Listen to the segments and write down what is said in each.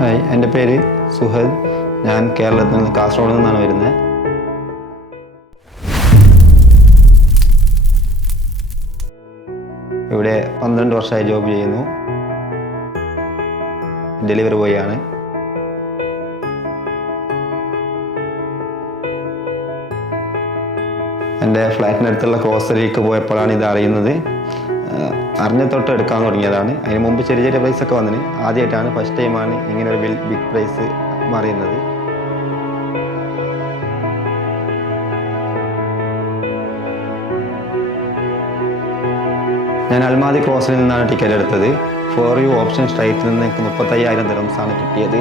Hi, എൻ്റെ പേര് സുഹദ്. ഞാൻ കേരളത്തിൽ നിന്ന് കാസർഗോഡ് നിന്നാണ് വരുന്നത്. ഇവിടെ 12 വർഷമായി ജോബ് ചെയ്യുന്നു. ഡെലിവറി ബോയ് ആണ്. എൻ്റെ ഫ്ലാറ്റിനടുത്തുള്ള ഗ്രോസറിക്ക് പോയപ്പോഴാണ് ഇത് അറിയുന്നത്. അറിഞ്ഞ തൊട്ട് എടുക്കാൻ തുടങ്ങിയതാണ്. അതിന് മുമ്പ് ചെറിയ ചെറിയ പ്രൈസ് ഒക്കെ വന്നിന്. ആദ്യമായിട്ടാണ്, ഫസ്റ്റ് ടൈമാണ് ഇങ്ങനെ ഒരു ബിഗ് പ്രൈസ് അറിയുന്നത്. ഞാൻ അൽമാദി ക്രോസിൽ നിന്നാണ് ടിക്കറ്റ് എടുത്തത്. ഫോർ യു ഓപ്ഷൻ സ്ട്രൈറ്റിൽ നിന്ന് എനിക്ക് 35,000 ദിർഹംസാണ് കിട്ടിയത്.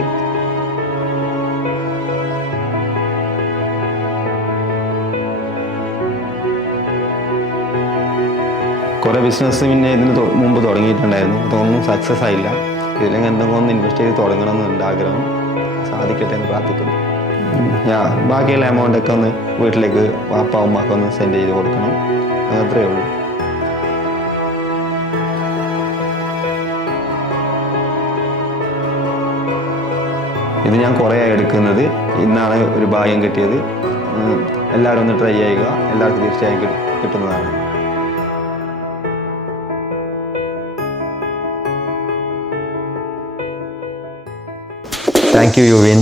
കുറേ ബിസിനസ് പിന്നെ ഇതിന് മുമ്പ് തുടങ്ങിയിട്ടുണ്ടായിരുന്നു. അതൊന്നും സക്സസ് ആയില്ല. ഇതിലെങ്കിൽ എന്തെങ്കിലും ഒന്ന് ഇൻവെസ്റ്റ് ചെയ്ത് തുടങ്ങണമെന്നുണ്ട് ആഗ്രഹം. സാധിക്കട്ടെ എന്ന് പ്രാർത്ഥിക്കുന്നു. ബാക്കിയുള്ള എമൗണ്ടൊക്കെ ഒന്ന് വീട്ടിലേക്ക് വാപ്പ ഉമ്മക്ക് ഒന്ന് സെൻഡ് ചെയ്ത് കൊടുക്കണം. അത്രയേ ഉള്ളൂ. ഇത് ഞാൻ കുറേ എടുക്കുന്നത്. ഇന്നാണ് ഒരു ഭാഗ്യം കിട്ടിയത്. എല്ലാവരും ഒന്ന് ട്രൈ ചെയ്യുക. എല്ലാവർക്കും തീർച്ചയായും കിട്ടുന്നതാണ്. Thank you, Yuvin.